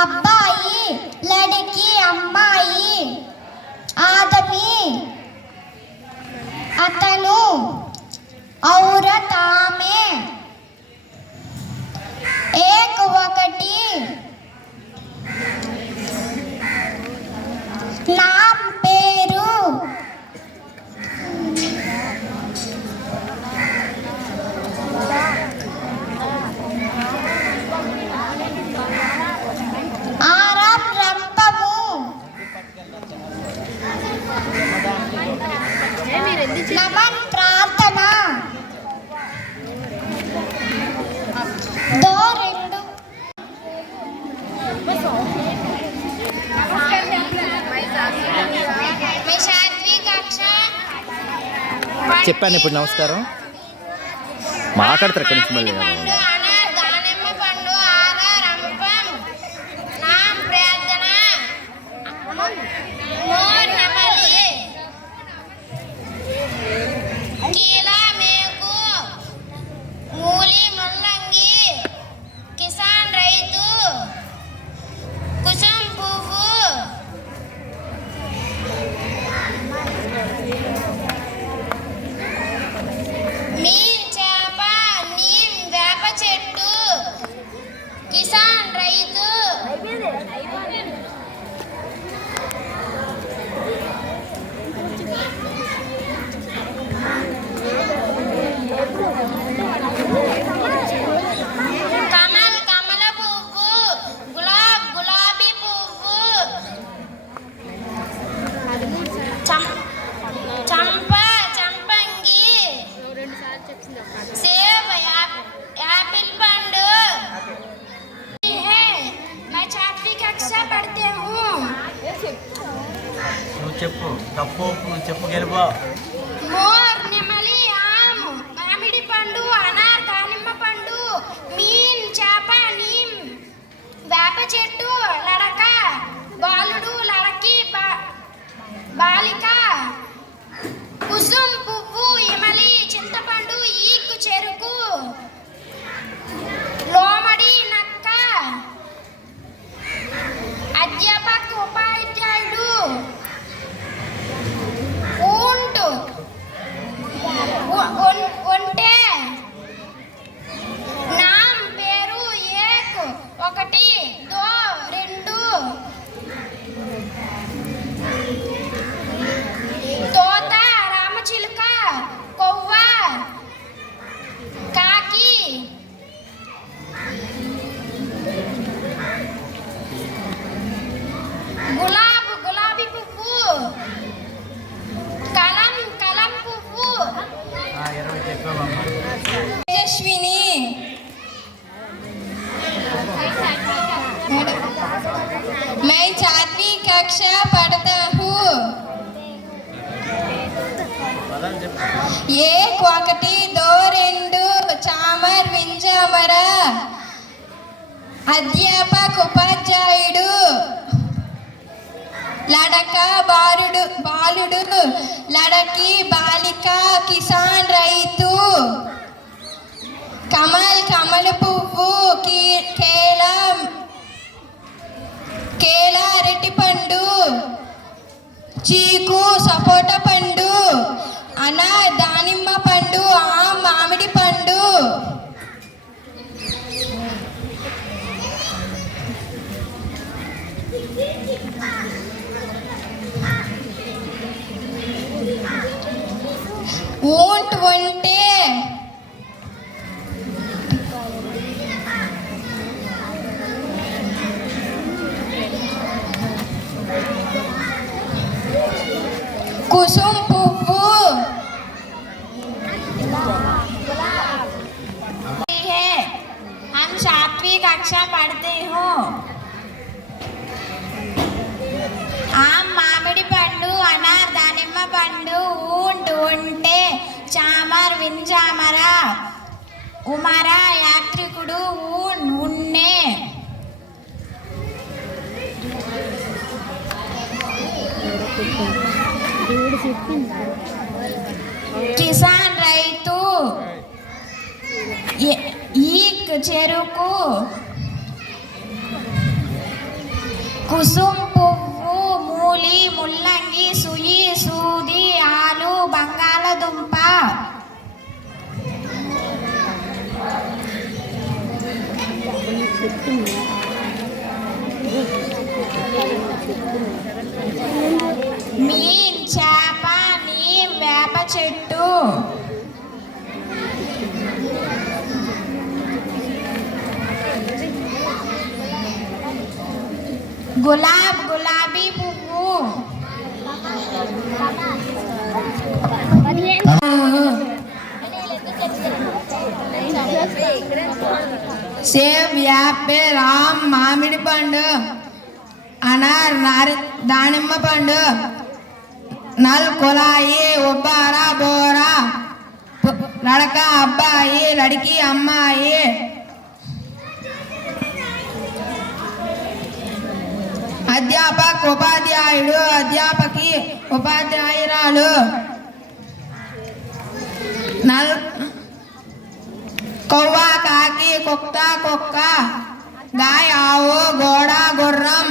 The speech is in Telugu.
అబ్బాయి, లడికి, అమ్మాయి, ఆదమి, అతను, ఔరత్, ఆమె, ఏక్, ఒకటి, నామ్, పేరు, ఆరం, రంపము, నమన్, ప్రార్థన, దో, రెండు. చెప్పాను ఇప్పుడు. నమస్కారం మాట్లాడతారు ఎక్కడి నుంచి మళ్ళీ. చెప్పు తప్పు చెప్పు గెలుపు. మోర్, నెమలి, ఆమ్, మామిడి పండు, అనార్, దానిమ్మ పండు, మీన్, చేప, నీమ్, వేప చెట్టు, లడక, బాలుడు, లడకి, బాలిక, కుసుం, పువ్వు, ఇమలి, చింతపండు, ఈక్, చెరుకు, లోమడి, నక్క, అధ్యాపక్, ఉపాధ్యాయుడు, ఒంటె, నామ్, పేరు, ఏక్, ఒకటి, దో, రెండు, తోత, రామచిలుక, కొవ్వ, కాకి, గులాబ్, గులాబీ పువ్వు, కలం, కలం పువ్వు, తేజస్విని, मैं 4वीं कक्षा पढ़ता हूँ. एक, ఒకటి, దో, రెండు, చామర్, వింజామర, అధ్యాపక్, ఉపాధ్యాయుడు, లడక, బాలుడు, లడకి, బాలిక, కిసాన్, రైతు, కమల్, కమల పువ్వు, కేల, అరటి పండు, చీకు, సపోట పండు, అనార్, దానిమ్మ పండు, ఆమ్, మామిడి పండు, ऊंट, ఒంటె, కుసుం, పువ్వు, हम 7वीं कक्षा पढ़ते हो. ఆమ్, మామిడి పండు, అనార్, దానిమ్మ పండు, ఊంట్, ఒంటె, చామర్, వింజామర, ఉమర, యాత్రికుడు, ఉన్నె, కిసాన్, రైతు, ఈక్, చెరుకు, కుసుమ్ పువ్వు, మూలి, ముల్లంగి, సుయి, సూది, ఆలు, బంగాళదుంప. మీన్ చేప, నీమ్ వేప చెట్టు. గులాబ్ గులాబీ పువ్వు. సేబ్, యాపిల్, ఆమ్, మామిడి పండు, అనార్, దానిమ్మ పండు, నల్, కులాయి, ఉబ్బార, బోరా, లడక, అబ్బాయి, లడికి, అమ్మాయి. అధ్యాపక్, ఉపాధ్యాయుడు, అధ్యాపకి, ఉపాధ్యాయురాలు. కౌవ, కాకి, కుక్క, కుక్క, గాయ, ఆవు, గోడ, గుర్రం.